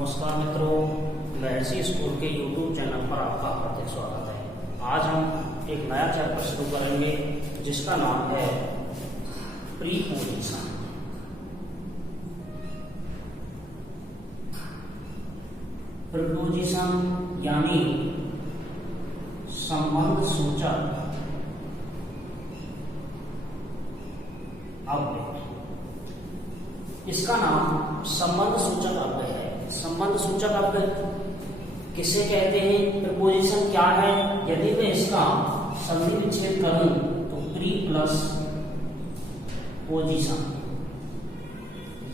नमस्कार मित्रों, लहसी स्कूल के YouTube चैनल पर आपका हार्दिक स्वागत है। आज हम एक नया चैप्टर शुरू करेंगे जिसका नाम है प्रीपोजिशन। प्रीपोजिशन यानी संबंध सूचक अव्यय। इसका नाम संबंध सूचक अव्यय है। संबंध सूचक अव्यय किसे कहते हैं? प्रीपोजिशन क्या है? यदि मैं इसका संधि विच्छेद करूं तो प्री प्लस पोजीशन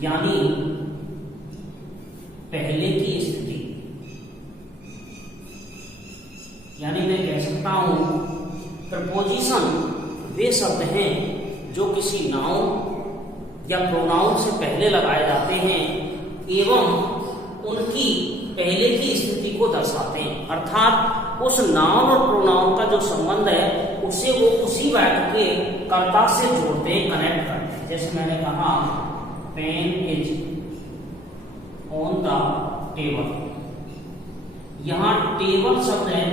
यानी पहले की स्थिति, यानी मैं कह सकता हूं प्रीपोजिशन वे शब्द हैं जो किसी नाउन या प्रोनाउन से पहले लगाए जाते हैं एवं उनकी पहले की स्थिति को दर्शाते हैं, अर्थात उस नाउन और प्रोनाउन का जो संबंध है उसे वो उसी वाक्य के कर्ता से जोड़ते हैं, कनेक्ट करते हैं। जैसे मैंने कहा pen is on the table, यहां टेबल शब्द है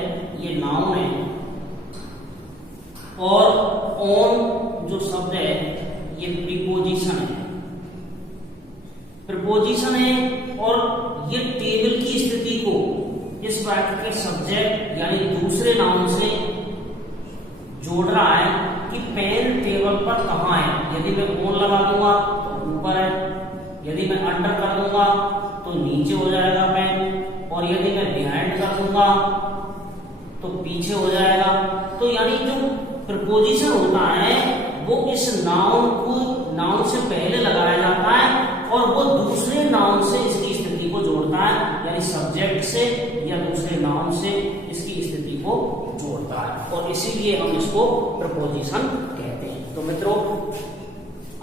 ये नाउन है और ऑन जो शब्द है ये प्रीपोजिशन है, प्रीपोजिशन है और ये टेबल की स्थिति को इस वाक्य के सब्जेक्ट यानी दूसरे नाउन से जोड़ रहा है कि पेन टेबल पर कहां है। यदि मैं ऑन लगा दूंगा तो ऊपर है, यदि मैं अंडर कर दूंगा तो नीचे हो जाएगा पेन, और यदि मैं बिहाइंड कर दूंगा तो पीछे हो जाएगा। तो यानी जो प्रीपोजिशन होता है वो इस नाउन को नाउन से पहले लगाया जाता है और वो दूसरे नाउन से इसकी स्थिति को जोड़ता है, यानी सब्जेक्ट से या दूसरे नाउन से इसकी स्थिति को जोड़ता है, और इसीलिए हम इसको प्रीपोजिशन कहते हैं। तो मित्रों,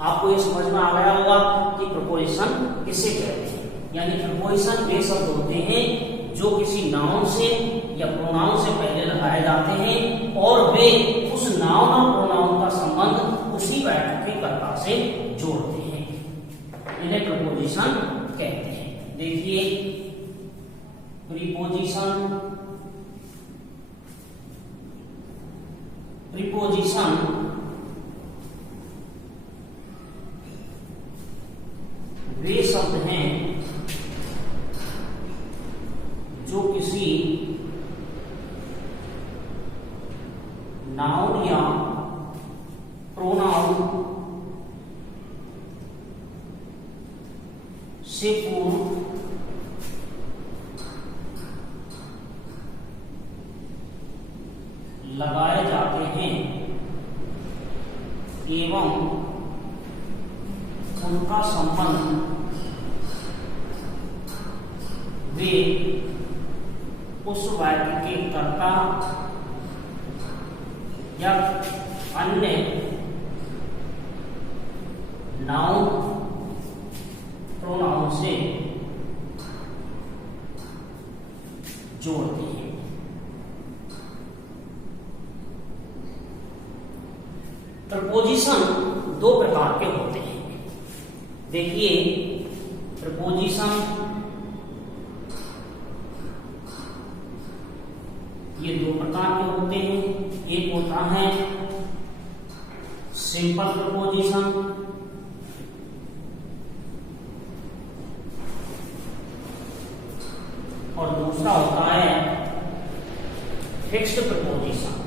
आपको ये समझ में आ गया होगा कि प्रीपोजिशन किसे कहते हैं। यानी प्रीपोजिशन वे शब्द होते हैं जो किसी नाउन से या प्रोनाउन से पहले लगाए जाते हैं और वे उस नाउन और प्रोनाउन का संबंध उसी वाक्य के कर्ता से जोड़ते हैं, इन्हें प्रीपोजिशन कहते हैं। देखिए प्रीपोजिशन, प्रीपोजिशन वे शब्द हैं जो किसी नाउन या प्रोनाउन से पूर्व लगाए जाते हैं एवं उनका संबंध वे उस वाक्य के कर्ता या अन्य नाउन प्रोनाउन से जोड़ते हैं। प्रीपोजिशन दो प्रकार के होते हैं। देखिए प्रीपोजिशन ये दो प्रकार के होते हैं। एक होता है सिंपल प्रीपोजिशन और दूसरा होता है फिक्स्ड प्रीपोजिशन।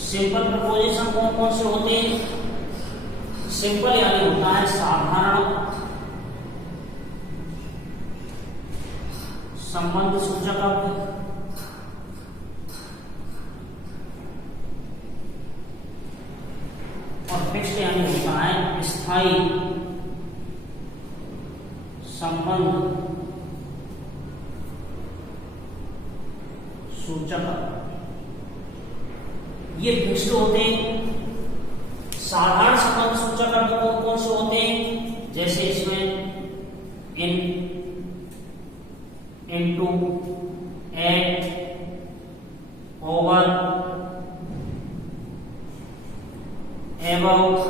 सिंपल प्रीपोजिशन कौन कौन से होते हैं? सिंपल यानी होता है साधारण संबंध सूचक अव्यय, और फिक्स्ड यानी होता है स्थायी संबंध सूचक अव्यय। ये फिक्स्ड होते हैं। साधारण संबंध सूचक अव्यय कौन कौन से होते हैं? जैसे इसमें in, into, at, over, above,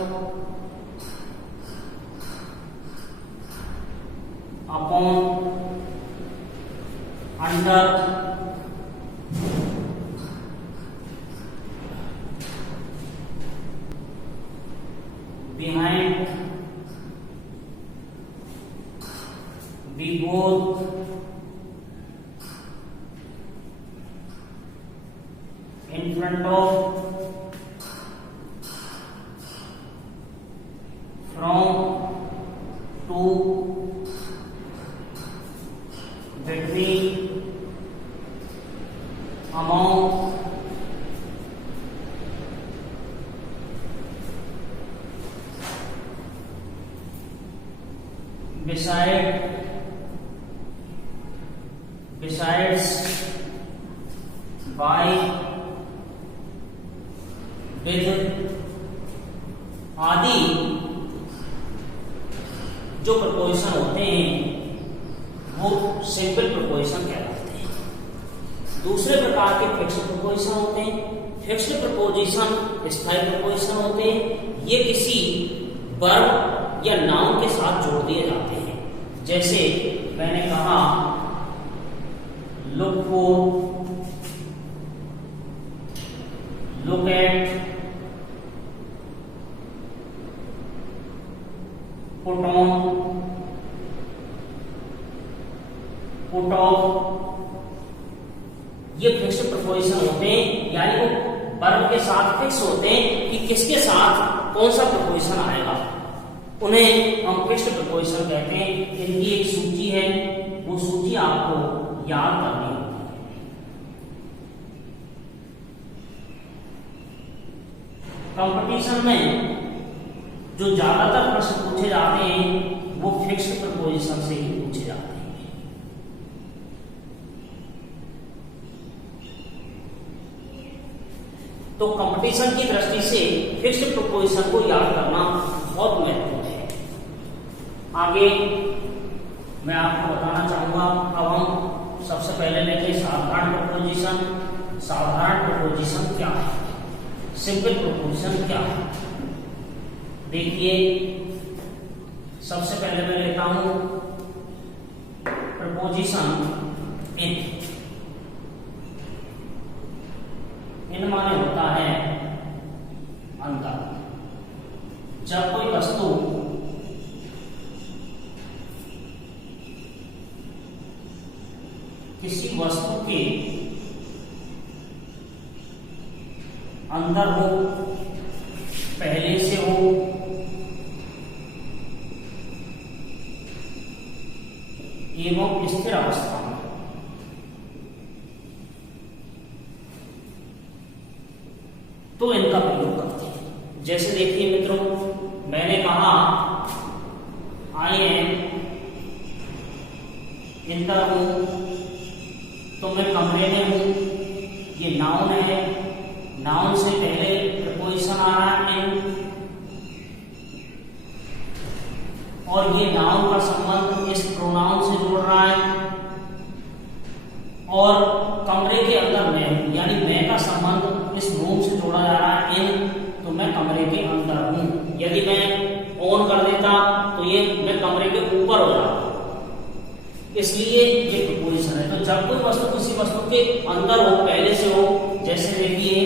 upon, under, behind, before, in front of, from, to, between, among, beside, besides, by, with आदि जो प्रपोजिशन होते हैं वो सिंपल प्रपोजिशन कहलाते हैं। दूसरे प्रकार के फिक्स्ड प्रपोजिशन होते हैं। फिक्स्ड प्रपोजिशन स्थायी प्रपोजिशन होते हैं। ये किसी वर्ब या नाउन के साथ जोड़ दिए जाते हैं। जैसे मैंने कहा look for, look at, put on, put off, ये फिक्स्ड प्रपोजिशन होते हैं, यानी वो वर्ब के साथ फिक्स होते हैं कि किसके साथ कौन सा प्रपोजिशन आएगा। उन्हें हम फिक्स्ड प्रपोजिशन कहते हैं। इनकी एक सूची है, वो सूची आपको याद करनी होगी। कंपटीशन में जो ज्यादातर प्रश्न पूछे जाते हैं वो फिक्स्ड प्रपोजिशन से ही पूछे जाते हैं। तो कंपटीशन की दृष्टि से फिक्स्ड प्रपोजिशन को याद करना बहुत महत्वपूर्ण है। आगे मैं आपको बताना चाहूंगा। अब हम सबसे पहले लेंगे साधारण प्रपोजिशन। साधारण प्रपोजिशन क्या है, सिंपल प्रपोजिशन क्या है। देखिए, सबसे पहले मैं लेता हूं प्रपोजिशन इन। इन माने होता है अंदर। जब कोई वस्तु किसी वस्तु के अंदर हो, पहले से हो, एवं स्थिर अवस्था में, तो इनका प्रयोग करते हैं। जैसे देखिए मित्रों, मैंने कहा I am in the room, तो मैं कमरे में हूं। ये नाउन है, नाउन से पहले प्रपोजिशन आ रहा है इन, और ये नाउन का संबंध इस प्रोनाउन से जोड़ रहा है। और कमरे के अंदर मैं हूं, यानी मैं का संबंध इस रूम से जोड़ा जा रहा है इन, तो मैं कमरे के अंदर हूं। यदि मैं ऑन कर देता तो ये मैं कमरे के ऊपर हो जाता, इसलिए ये प्रपोजिशन है। तो जब कोई वस्तु किसी वस्तु के अंदर हो, पहले से हो, जैसे देखिए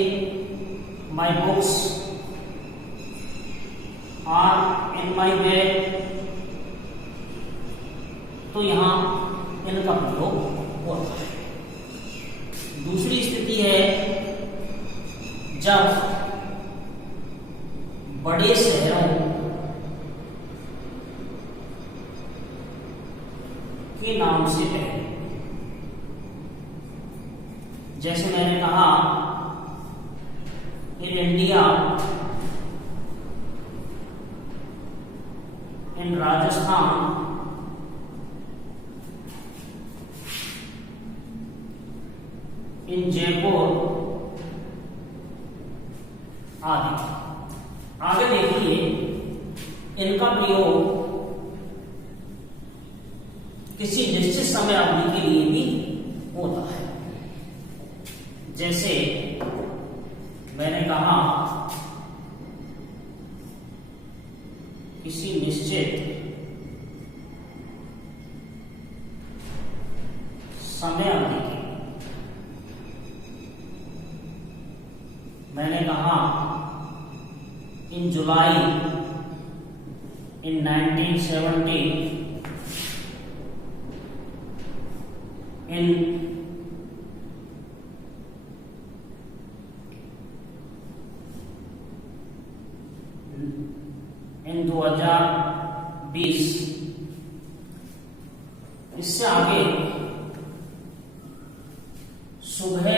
my books are in my bag, तो यहां इनका प्रयोग होता है। दूसरी स्थिति है जब बड़े शहरों के नाम से पहले, जैसे मैंने कहा इन इंडिया, इन राजस्थान, इन जयपुर आदि। आगे देखिए, इनका प्रयोग किसी निश्चित समय अवधि के लिए भी होता है। जैसे मैंने कहा किसी निश्चित समय अवधि की, मैंने कहा इन जुलाई in 1970 in 2020, इससे आगे सुबह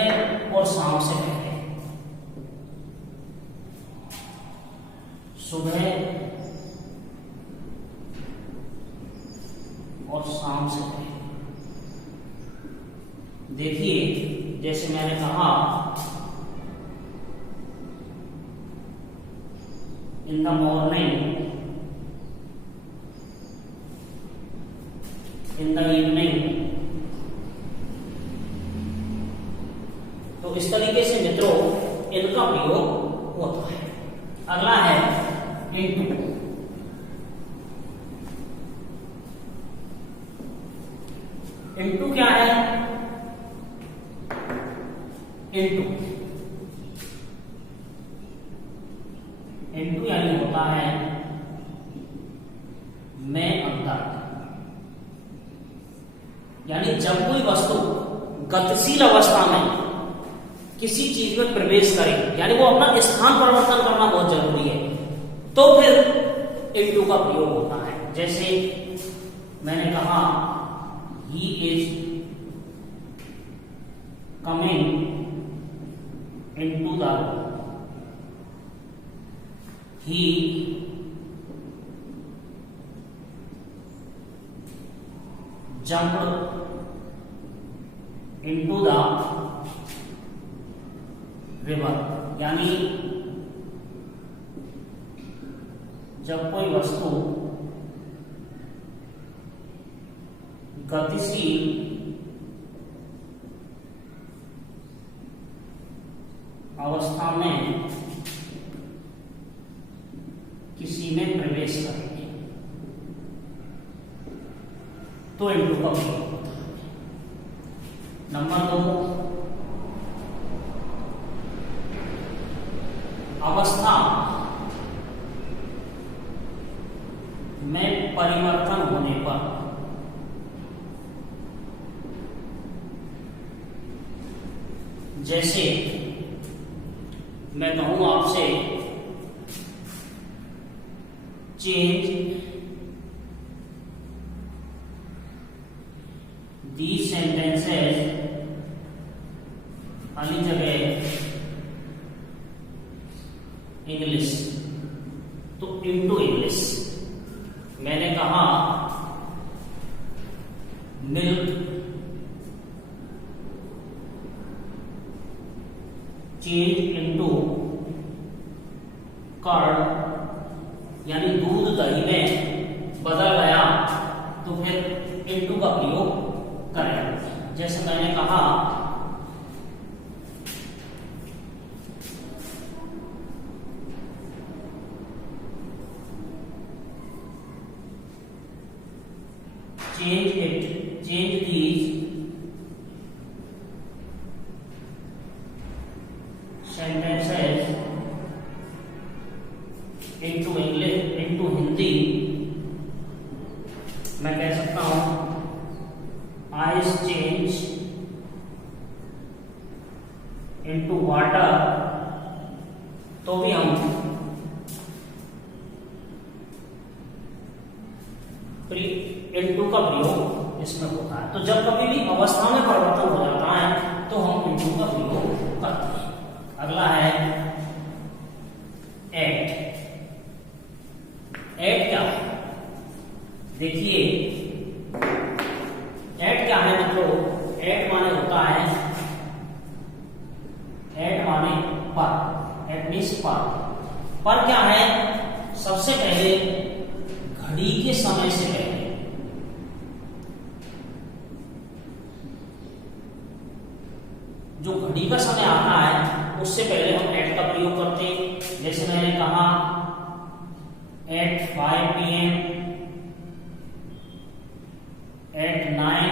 और शाम से पहले, सुबह और शाम से पहले। देखिए जैसे मैंने कहा in the morning, in the evening, तो इस तरीके से मित्रों इनका प्रयोग होता है। अगला है इनटू। इनटू क्या है? इनटू यानी होता है में अंतर, यानी जब कोई वस्तु गतिशील अवस्था में किसी चीज में प्रवेश करे, यानी वो अपना स्थान परिवर्तन करना बहुत जरूरी है, तो फिर इनटू का प्रयोग होता है। जैसे मैंने कहा he is coming into the room, he jumped into the river, यानी जब कोई वस्तु गतिशील अवस्था में किसी में प्रवेश करेगी तो इनटू का प्रयोग होता है। नंबर 2, अवस्था में परिवर्तन होने पर, जैसे मैं कहूं आपसे चेंज दी सेंटेंसेस वाली जगह इंग्लिश, तो इनटू इंग्लिश। मैंने कहा मिल्क चेंज इनटू कर्ड, यानी दूध दही में बदल गया, तो फिर इनटू का प्रयोग करें। जैसे मैंने कहा change these sentences into English, into Hindi. मैं कह सकता हूं आइस चेंज into वाटर, तो भी हम इनटू का प्रयोग इसमें होता है। तो जब कभी भी अवस्था में परिवर्तन हो जाता है तो हम इनटू का प्रयोग करते हैं। अगला है एट। एट क्या है? देखिए एट क्या है मित्रों? एट माने होता है, एट माने पर, एट मीन्स पर क्या है? सबसे पहले घड़ी के समय से पहले, जो घड़ी का समय आता है उससे पहले हम एट का प्रयोग करते हैं। जैसे मैंने कहा at 5 p.m. at 9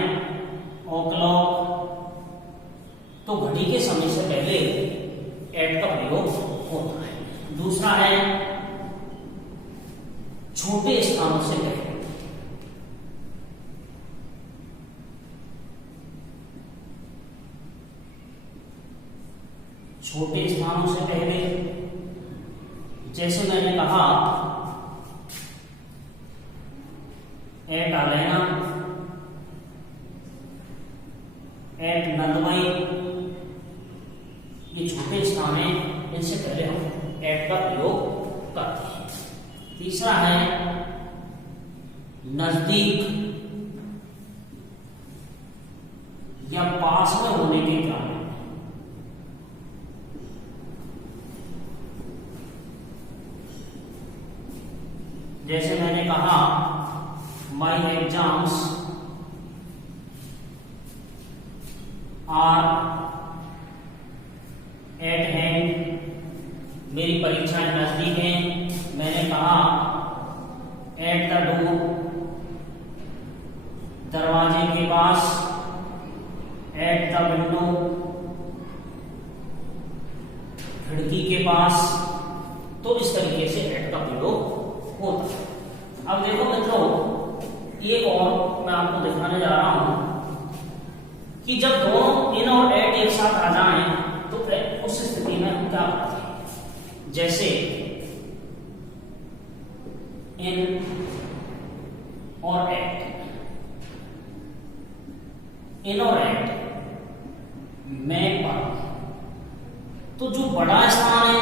o'clock, तो घड़ी के समय से पहले एट का प्रयोग होता है। दूसरा है छोटे स्थानों से पहले। छोटे स्थानों से पहले जैसे मैंने कहा एट आलेना, एट नंदमई, ये छोटे स्थान हैं, इनसे पहले हम एट का प्रयोग करते हैं। तीसरा है नजदीक या पास में होने के कारण। जैसे मैंने कहा my exams are at hand, मेरी परीक्षाएं नजदीक हैं। मैंने कहा एट द डोर, दरवाजे के पास, एट द विंडो, खिड़की के पास। तो इस तरीके से एट का प्रयोग होता है। अब देखो मित्रों, एक और मैं आपको दिखाने जा रहा हूं कि जब दोनों इन और एट एक साथ आ जाएं तो उस स्थिति में हम क्या करते हैं। जैसे इन और एट, इन और एट में पर, तो जो बड़ा स्थान है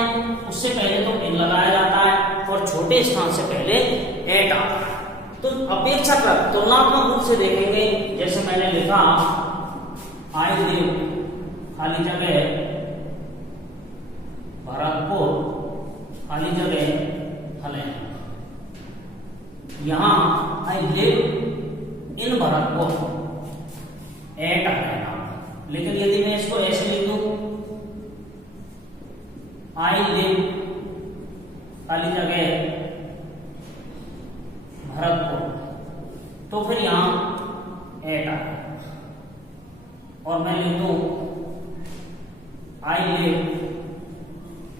उससे पहले तो इन लगाया जाता है और छोटे स्थान से पहले एट आता है। तो अपेक्षाकृत तुलनात्मक रूप से देखेंगे। जैसे मैंने लिखा आई लिव, खाली जगह भरतपुर, खाली जगह हलेना। यहां I live in Bharatpur, at हलेना। लेकिन यदि मैं इसको ऐसे लिख दूं आई लिव खाली जगह भरतपुर, तो फिर यहां एट आ गया। और मैं लिख दूं आई लिव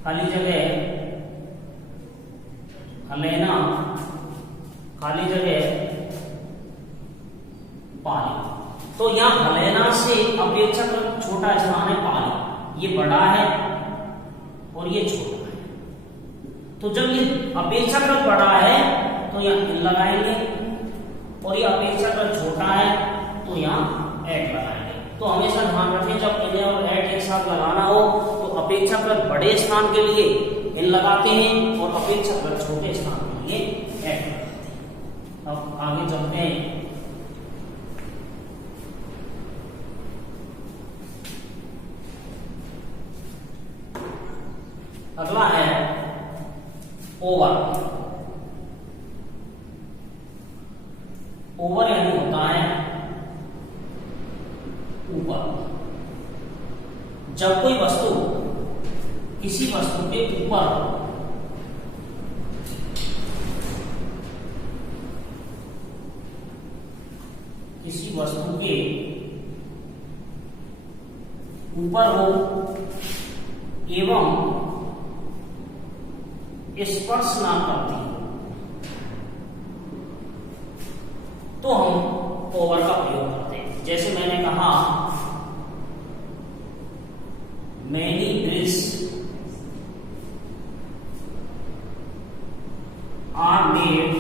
खाली जगह हलेना, खाली जगह पाली। तो यहां हलेना से अपेक्षाकृत छोटा स्थान है पाली, ये बड़ा है और ये छोटा है। तो जब ये अपेक्षाकृत बड़ा है तो यहां इन लगाएंगे, और ये अपेक्षाकृत छोटा है तो यहां एट लगाएंगे। तो हमेशा ध्यान रखें जब इन और एट एक साथ लगाना हो तो अपेक्षाकृत बड़े स्थान के लिए इन लगाते हैं और अपेक्षाकृत छोटे स्थान के लिए एट लगाते हैं। अब आगे चलते हैं। अगला है ओवर। ओवर यानी होता है ऊपर। जब कोई वस्तु किसी वस्तु के ऊपर किसी वस्तु के ऊपर हो एवं स्पर्श ना करती तो हम ओवर का प्रयोग करते हैं। जैसे मैंने कहा many bridge are made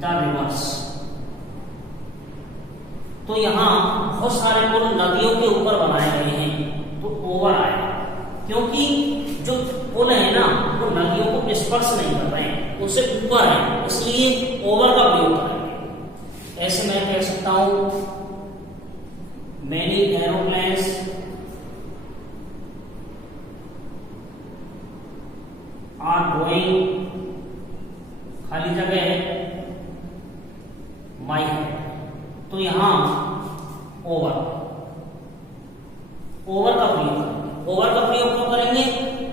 the rivers. तो यहां बहुत सारे पुल नदियों के ऊपर बनाए गए हैं तो ओवर आएगा, क्योंकि जो पुल है ना वो नदियों को स्पर्श नहीं कर रहे हैं, उससे ऊपर है, इसलिए ओवर का प्रयोग करेंगे। ऐसे मैं कह सकता हूं मैनी एरोप्लेन्स आर गोइंग खाली जगह माई हेड। तो यहां ओवर का प्रयोग, ओवर का प्रयोग क्यों करेंगे?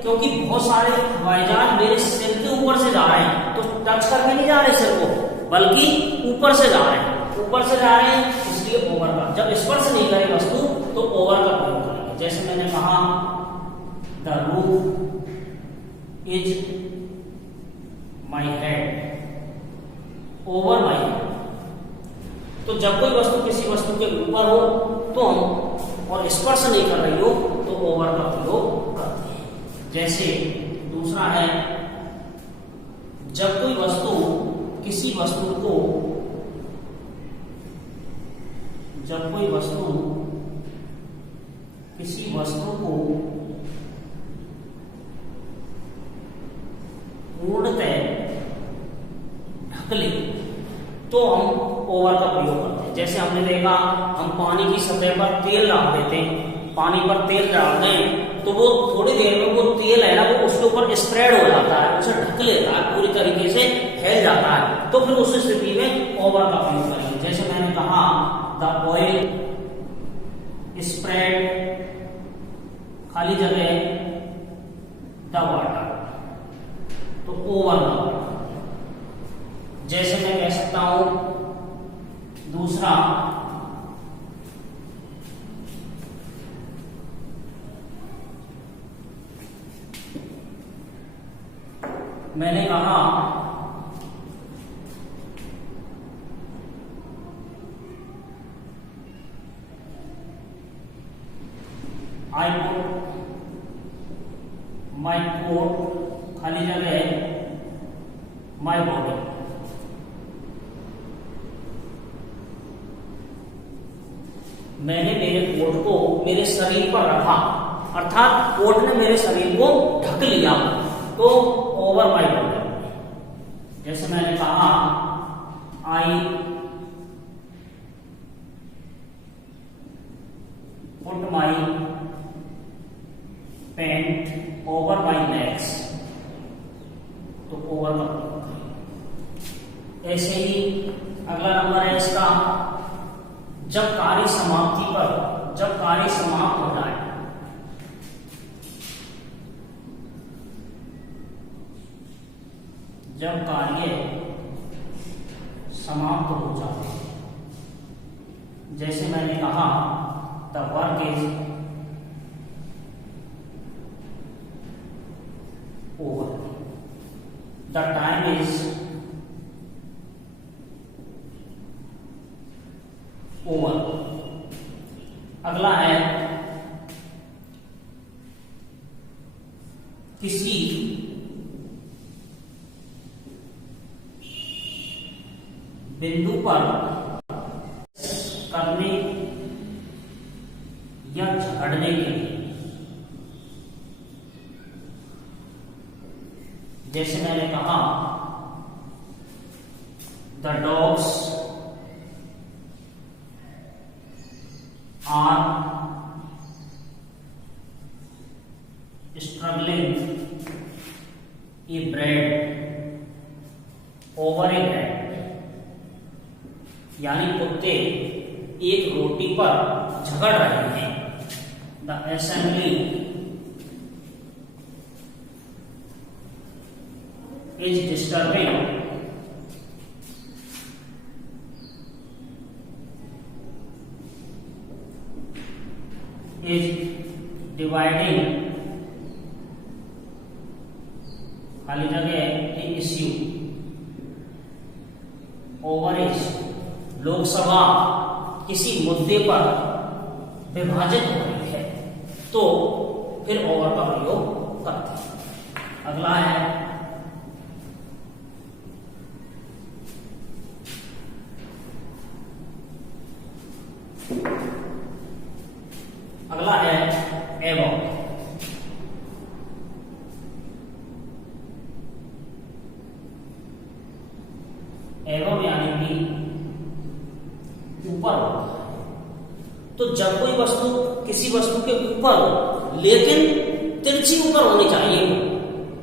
क्योंकि बहुत सारे हवाई जहाज मेरे सिर के ऊपर से जा रहे हैं, तो टच करके नहीं जा रहे सिर को, बल्कि ऊपर से जा रहे हैं, ऊपर से जा रहे हैं, इसलिए ओवर का। जब स्पर्श नहीं करे वस्तु तो ओवर का प्रयोग करेंगे। जैसे मैंने कहा the roof is my head, over my head. तो जब कोई वस्तु किसी वस्तु के ऊपर हो तो हम, और स्पर्श नहीं कर रही हो तो ओवर का प्रयोग करते हैं। जैसे दूसरा है, जब कोई वस्तु किसी वस्तु को, जब कोई वस्तु किसी वस्तु को पूर्णतः ढक ले तो हम ओवर का प्रयोग करते हैं। जैसे हमने देखा, हम पानी की सतह पर तेल डाल देते हैं, पानी पर तेल डाल दें तो वो थोड़ी देर में वो तेल है ना, वो उसके ऊपर स्प्रेड हो जाता है, उसे ढक लेता है, पूरी तरीके से फैल जाता है। तो फिर उस स्थिति में ओवर का प्रयोग करेंगे। जैसे मैंने कहा द ऑयल स्प्रेड, खाली जगह द वाटर, तो ओवर का। जैसे मैं कह सकता हूं दूसरा, मैंने कहा आई पुट माई कोट, खाली जगह माई बॉडी। मैंने मेरे कोट को मेरे शरीर पर रखा, अर्थात कोट ने मेरे शरीर को ढक लिया, तो ओवर माई बॉडी। जैसे मैंने कहा I put my pant over my legs, तो ओवर का। ऐसे ही अगला नंबर है इसका, जब कार्य समाप्ति पर, जब कार्य समाप्त हो जाए, जब कार्य समाप्त हो जाए। जैसे मैंने कहा the work is over, the time is over. अगला है, किसी बिंदु पर करने या झगड़ने के लिए। जैसे मैंने कहा the dogs are struggling a bread over a bread, यानी कुत्ते एक रोटी पर झगड़ रहे हैं। The assembly is disturbing is dividing, खाली जगह इश्यू ओवर इश्यू। लोकसभा किसी मुद्दे पर विभाजित हो रही है तो फिर ओवर का प्रयोग करते हैं। अगला है, अगला है एवं। एवं यानी कि ऊपर होता है। तो जब कोई वस्तु किसी वस्तु के ऊपर हो, लेकिन तिरछी ऊपर होनी चाहिए,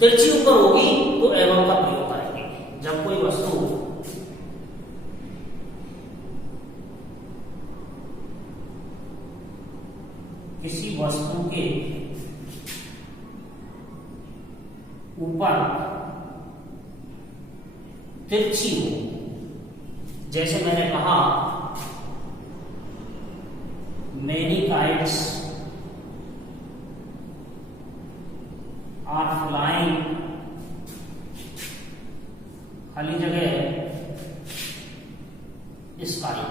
तिरछी ऊपर होगी तो एवं का प्रयोग करेंगे। जब कोई वस्तु किसी वस्तु के ऊपर तिरछी हो। जैसे मैंने कहा मेनी काइट्स आर फ्लाइंग, खाली जगह स्काई,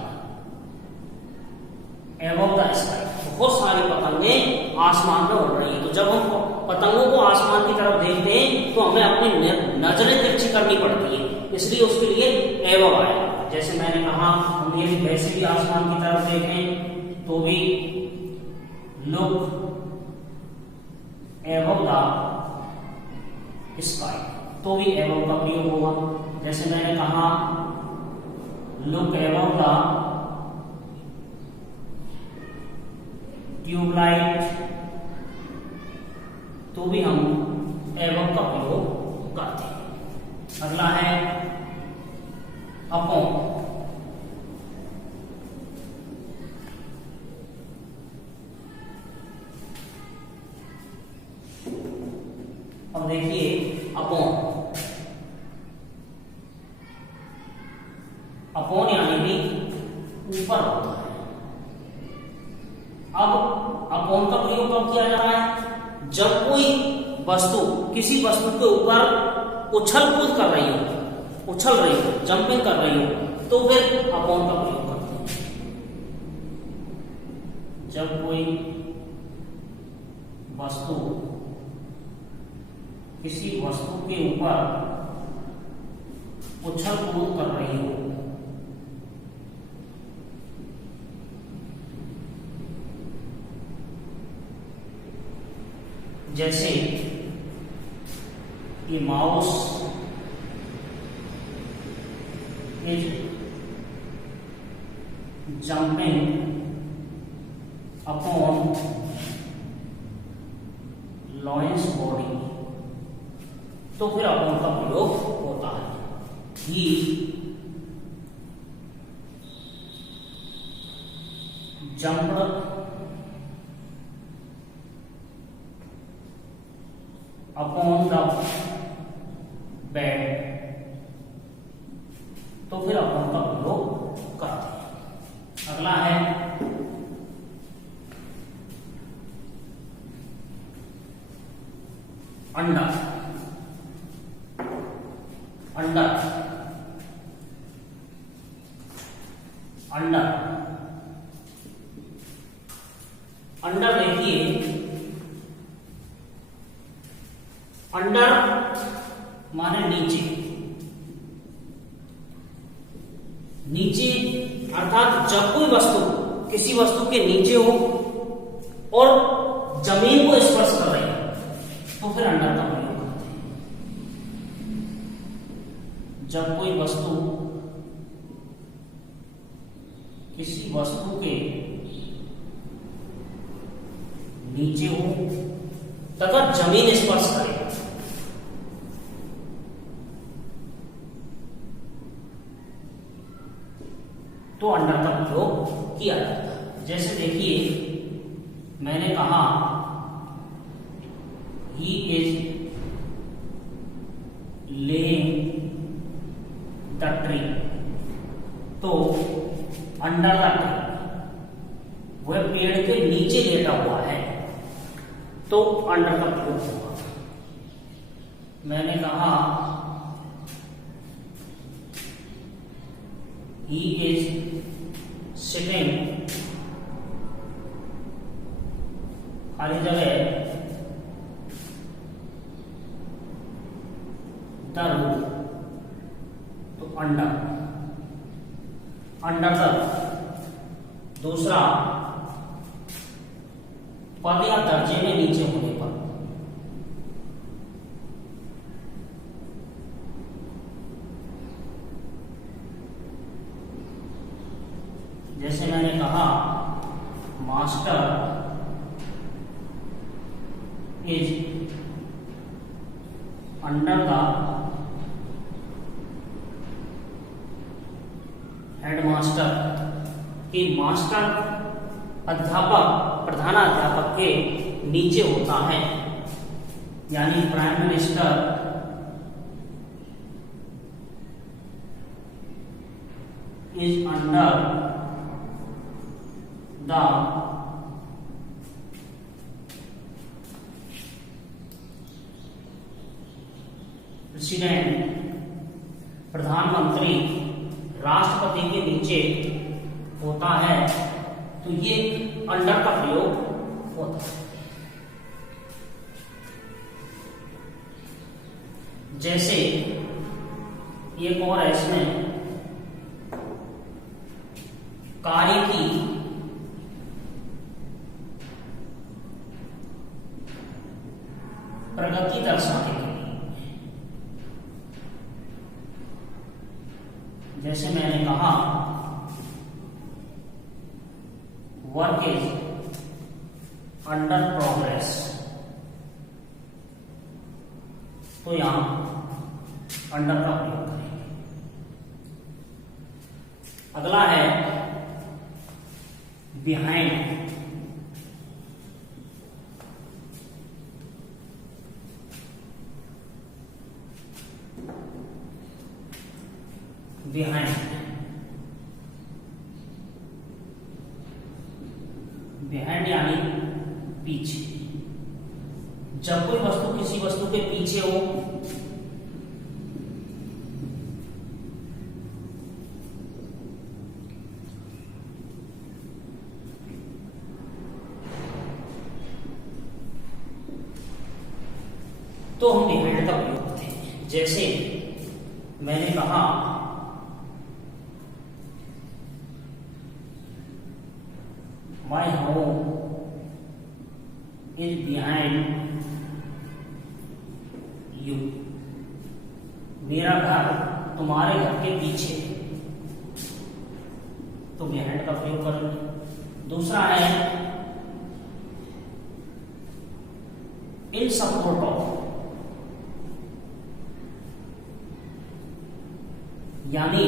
एबव द स्काई। बहुत सारी पतंगे आसमान में उड़ रही है। तो जब हम पतंगों को आसमान की तरफ देखते हैं तो हमें अपनी नजरें तिरछी करनी पड़ती है, इसलिए उसके लिए एबव आया। जैसे मैंने कहा हम ये वैसे भी आसमान की तरफ देखें तो भी लुक एबव द स्काई, तो भी एबव का प्रयोग होगा। जैसे मैंने कहा लुक एबव द ट्यूबलाइट, तो भी हम एबव का प्रयोग करते हैं। अगला है अपॉन। अब देखिए अपॉन, अपॉन यानी कि ऊपर होता है। अब अपॉन का प्रयोग कब किया जा रहा है? जब कोई वस्तु किसी वस्तु के ऊपर उछल कूद कर रही हो, उछल रही हो, जंपिंग कर रही हो, तो फिर अपॉन का प्रयोग करते हैं। जब कोई वस्तु किसी वस्तु के ऊपर उछल कूद कर रही हो, जैसे ये mouse is jumping upon lions body, तो फिर अपॉन का प्रयोग होता है। ही जंप्ड अपॉन द बेड, तो फिर अपॉन का प्रयोग करते हैं। अगला है अंडर। अंडर, अंडर, अंडर देखिए, अंडर माने नीचे, नीचे अर्थात जब कोई वस्तु किसी वस्तु के नीचे हो और जमीन को स्पर्श कर रही है तो फिर अंडर का प्रयोग करते हैं। जब कोई वस्तु किसी वस्तु के नीचे हो तथा जमीन स्पर्श करे तो अंडर का प्रयोग किया जाता है। जैसे देखिए मैंने कहा he is laying the tree, तो अंडर द ट्री, वह पेड़ के नीचे लेटा हुआ है, तो अंडर का प्रयोग होगा। मैंने कहा he is sitting, खाली जगह द रूम, तो अंडर, अंडर द। दूसरा पद या दर्जे में नीचे होने पर, जैसे मैंने कहा master is under the headmaster, कि मास्टर अध्यापक प्रधानाध्यापक के नीचे होता है, यानी prime minister is under the president, प्रधानमंत्री राष्ट्रपति के नीचे होता है, तो ये अंडर का प्रयोग होता है। जैसे एक और है इसमें, कार्य की प्रगति दर्शाने के लिए, जैसे मैंने कहा वर्क इज अंडर प्रोग्रेस, तो यहां अंडर का प्रयोग करेंगे। अगला है बिहाइंड। बिहाइंड, बिहाइंड यानी पीछे। जब कोई वस्तु किसी वस्तु के पीछे हो, तो हम बिहाइंड का प्रयोग करते हैं। जैसे मैंने कहा my home is behind you, मेरा घर तुम्हारे घर के पीछे, तो बिहाइंड का प्रयोग करेंगे। दूसरा है इन सपोर्ट ऑफ, यानी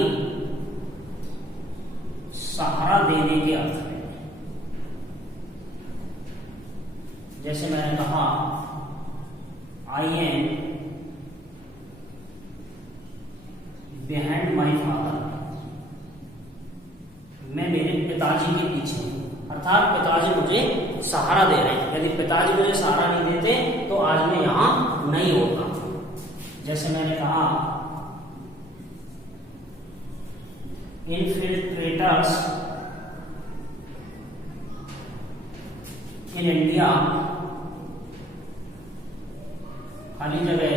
सहारा देने के अर्थ में। जैसे मैंने कहा I am behind my father, मैं मेरे पिताजी के पीछे हूं, अर्थात पिताजी मुझे सहारा दे रहे हैं। यदि पिताजी मुझे सहारा नहीं देते तो आज मैं यहां नहीं होता। जैसे मैंने कहा infiltrators in India, खाली जगह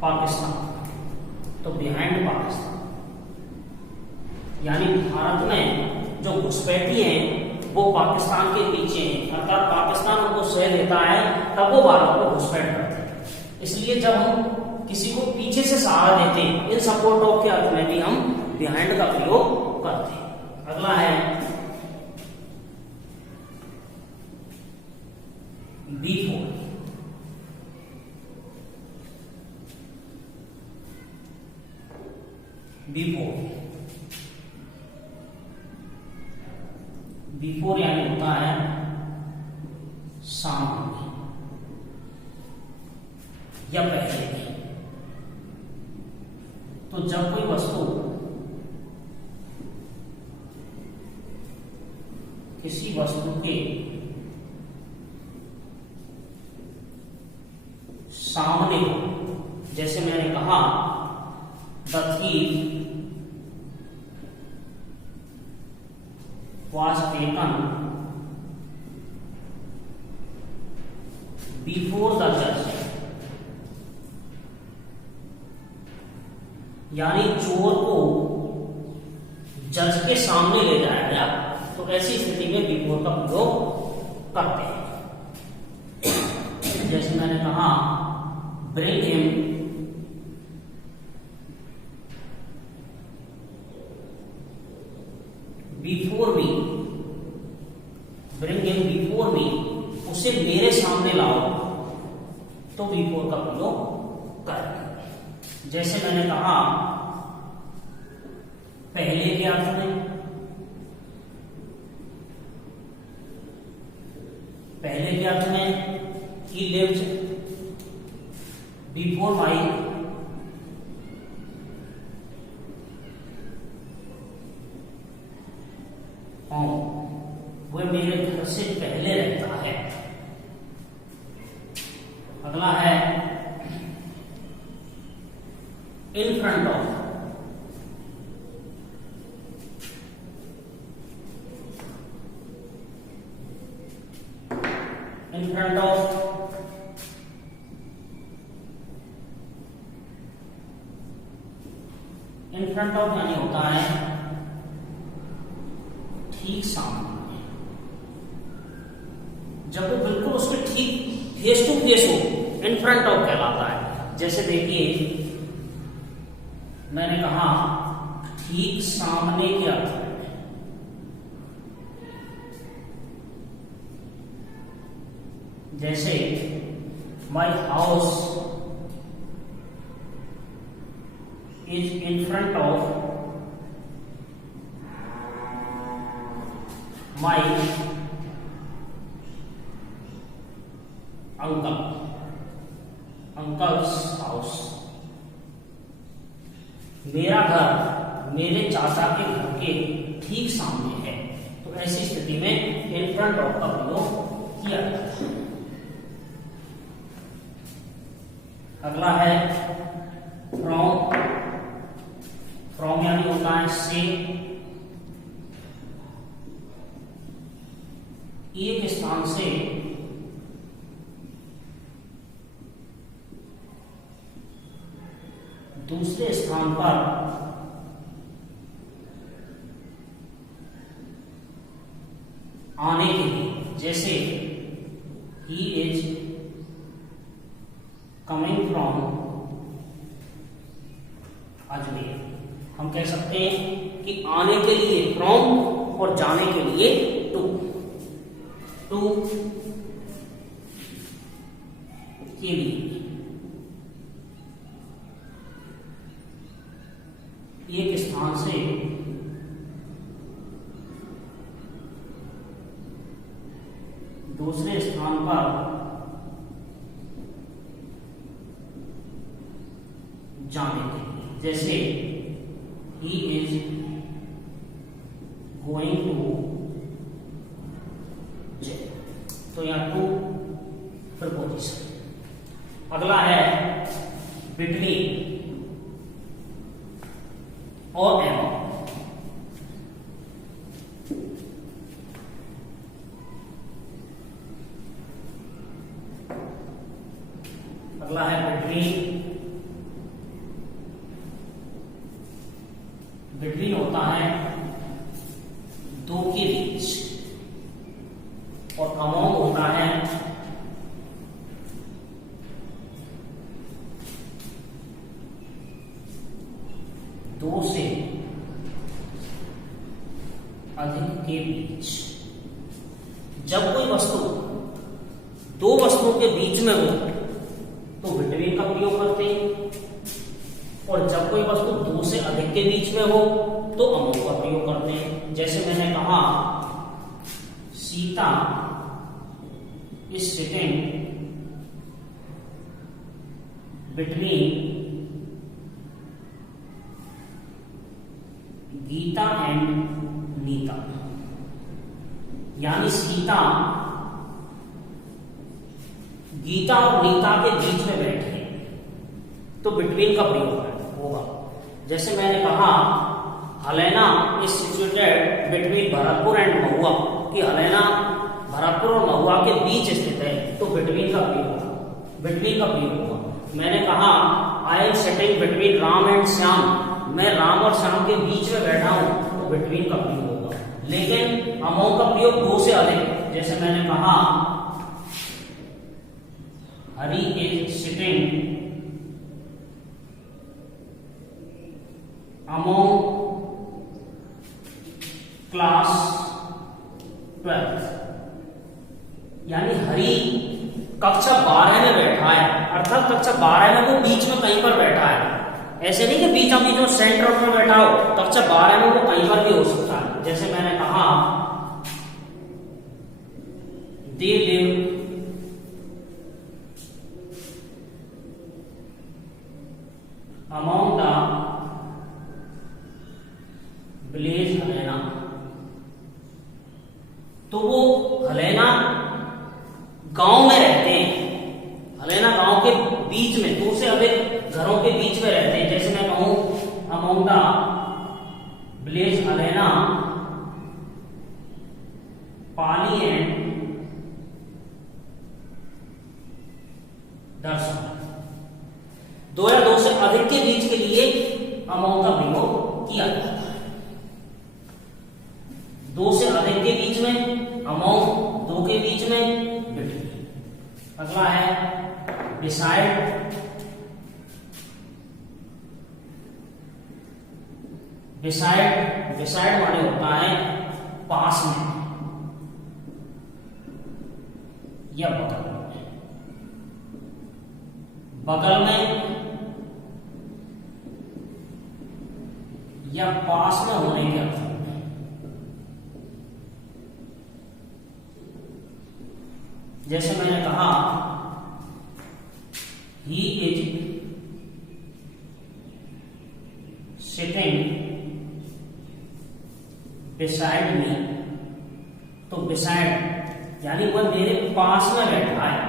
पाकिस्तान, तो बिहाइंड पाकिस्तान, यानी भारत में जो घुसपैठी हैं वो पाकिस्तान के पीछे हैं, अर्थात पाकिस्तान उनको शह देता है तब वो भारत को घुसपैठ करते हैं। इसलिए जब हम किसी को पीछे से सहारा देते हैं, इन सपोर्ट ऑफ के अर्थ में भी हम बिहाइंड का प्रयोग करते हैं। अगला है बिफोर। बिफोर, बिफोर यानी होता है सामने या पहले। तो जब कोई वस्तु किसी वस्तु के सामने हो, जैसे मैंने कहा the thief was taken before the judge, यानी चोर को जज के सामने ले जाया गया, तो ऐसी स्थिति में बिफोर का प्रयोग करते हैं। जैसे मैंने कहा bring him before me, bring him before me, उसे मेरे सामने लाओ, तो बिफोर का प्रयोग करें। जैसे मैंने कहा पहले के अर्थ में, पहले के अर्थ में he lived before my home, वह मेरे घर से पहले रहता है। अगला है in front of, in front of, in front of यानी होता है ठीक सामने, जब वो बिल्कुल उसके ठीक फेस टू फेस हो, इन फ्रंट ऑफ कहलाता है। जैसे देखिए मैंने कहा ठीक सामने के अर्थ में, जैसे my house is in front of my uncles house, मेरा घर मेरे चाचा के घर के ठीक सामने है। तो ऐसी स्थिति में इन फ्रंट ऑफ का प्रयोग किया जाता है। अगला है फ्रॉम, फ्रॉम यानी होता है से, एक स्थान से दूसरे स्थान पर आने के लिए, जैसे he is coming from Ajmer, हम कह सकते हैं कि आने के लिए फ्रॉम और जाने के लिए टू, टू के लिए एक स्थान से दूसरे स्थान पर जाने के लिए, जैसे ही इज गोइंग टू जय, तो यहां टू प्रपोजिशन। अगला है बिटवीन और एमॉन्ग, अगला है बिटवीन, बिटवीन होता है दो के बीच, और अमोंग होता है दो से अधिक के बीच। जब कोई वस्तु दो वस्तुओं के बीच में हो तो बिटवीन का प्रयोग करते हैं, और जब कोई वस्तु दो से अधिक के बीच में हो तो अमोंग का प्रयोग करते हैं। जैसे मैंने कहा Sita is sitting between Gita and Nita, यानी सीता गीता और नीता के बीच में बैठी है, तो बिटवीन का प्रयोग होगा। जैसे मैंने कहा Halena is situated between Bharatpur and Mahua, कि हलेना भरतपुर और महुआ के बीच स्थित है, तो बिटवीन का प्रयोग होगा, बिटवीन का प्रयोग होगा। मैंने कहा I am sitting between Ram and Shyam, मैं राम और श्याम के बीच में बैठा हूं, तो बिटवीन का प्रयोग होगा। लेकिन अमोंग का प्रयोग दो से अधिक, जैसे मैंने कहा हरी इज सिटिंग अमोंग क्लास 12, यानी हरी कक्षा 12 में बैठा है, अर्थात कक्षा 12 में वो बीच में कहीं पर बैठा है। ऐसे नहीं कि बीच में सेंटर में बैठा हो, कक्षा 12 में वो कहीं पर भी हो सकता है। जैसे मैंने कहा they live among the village Halena. तो वो हलेना गांव में रहते हैं, हलेना गांव के बीच में, दो से अधिक घरों के बीच में रहते हैं। जैसे मैं कहूं among the village Halena Pali and Darshan. दो या दो से अधिक के बीच के लिए अमॉन्ग का प्रयोग किया जाता है। दो से अधिक के बीच में अमॉन्ग, दो के बीच में बिटवीन। अगला है बिसाइड। बिसाइड, बिसाइड माने होता है पास में या बगल में। बगल में या पास में होने के अर्थ में। जैसे मैंने कहा he is sitting beside me. तो बिसाइड यानी वह मेरे पास में बैठा है।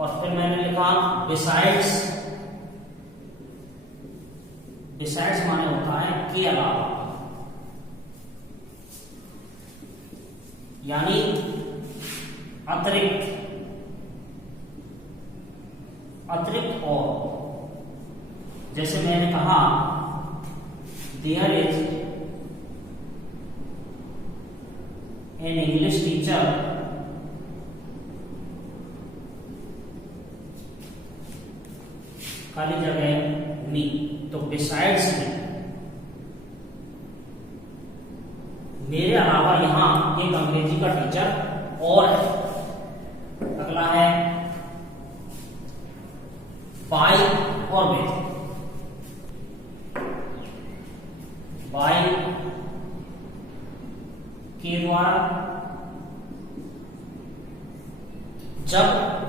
और फिर मैंने लिखा बिसाइड्स। बिसाइड्स माने होता है के अलावा, यानी अतिरिक्त, अतिरिक्त और। जैसे मैंने कहा there is an English teacher खाली जगह मी। तो बिसाइड्स में मेरे अलावा यहां एक अंग्रेजी का टीचर और है। अगला है बाय और विद। बाय के द्वारा, जब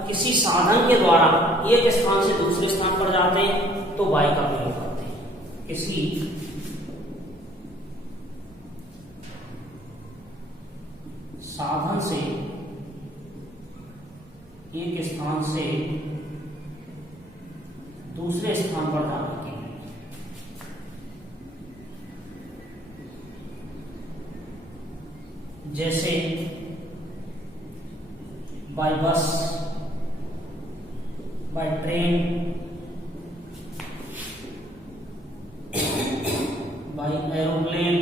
किसी साधन के द्वारा एक स्थान से दूसरे स्थान पर जाते हैं तो बाय का प्रयोग करते हैं। किसी साधन से एक स्थान से दूसरे स्थान पर जाने के लिए। जैसे बाय बस, बाय ट्रेन, बाय एरोप्लेन,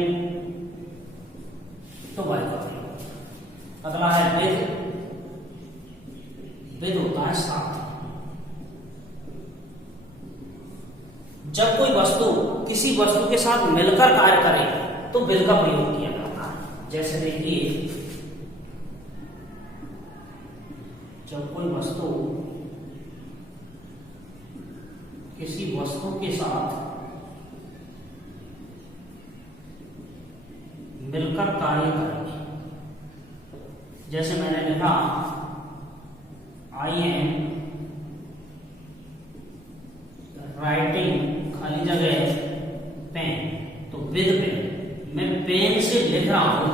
तो बाय का प्रयोग। अगला है विद। विद होता है साथ। जब कोई वस्तु किसी वस्तु के साथ मिलकर कार्य करे तो विद का प्रयोग किया जाता है। जैसे देखिए, जब कोई वस्तु किसी वस्तु के साथ मिलकर कार्य करेगी। जैसे मैंने लिखा आई एम राइटिंग खाली जगह पेन। तो विद पेन, मैं पेन से लिख रहा हूं।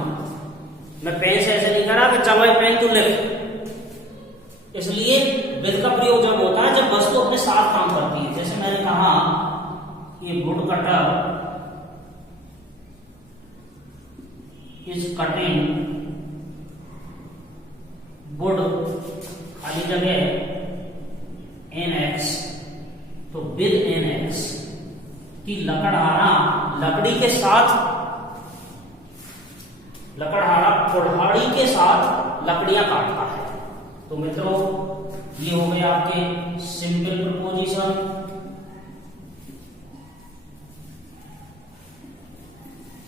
मैं पेन से ऐसे नहीं कर रहा कि चलो पेन तू लिख। इसलिए विद का प्रयोग जब होता है जब वस्तु अपने साथ काम करती है। जैसे मैंने कहा ये would cutter is cutting would खाली जगह एन एक्स। तो विद एन एक्स की लकड़हारा लकड़ी के साथ, लकड़हारा कुल्हाड़ी के साथ लकड़ियां काटता है। तो मित्रों ये हो गए आपके सिंपल प्रपोजिशन।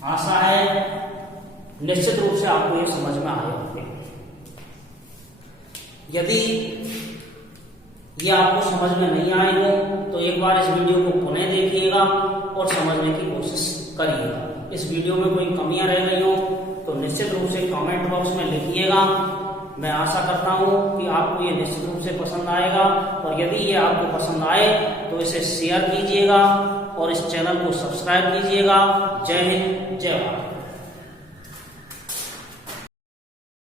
आशा है निश्चित रूप से आपको ये समझ में आए होंगे। यदि ये आपको समझ में नहीं आए हो तो एक बार इस वीडियो को पुनः देखिएगा और समझने की कोशिश करिएगा। इस वीडियो में कोई कमियां रह गई हो तो निश्चित रूप से कमेंट बॉक्स में लिखिएगा। मैं आशा करता हूं कि आपको ये निश्चित रूप से पसंद आएगा, और यदि ये आपको पसंद आए तो इसे शेयर कीजिएगा और इस चैनल को सब्सक्राइब कीजिएगा। जय हिंद, जय भारत।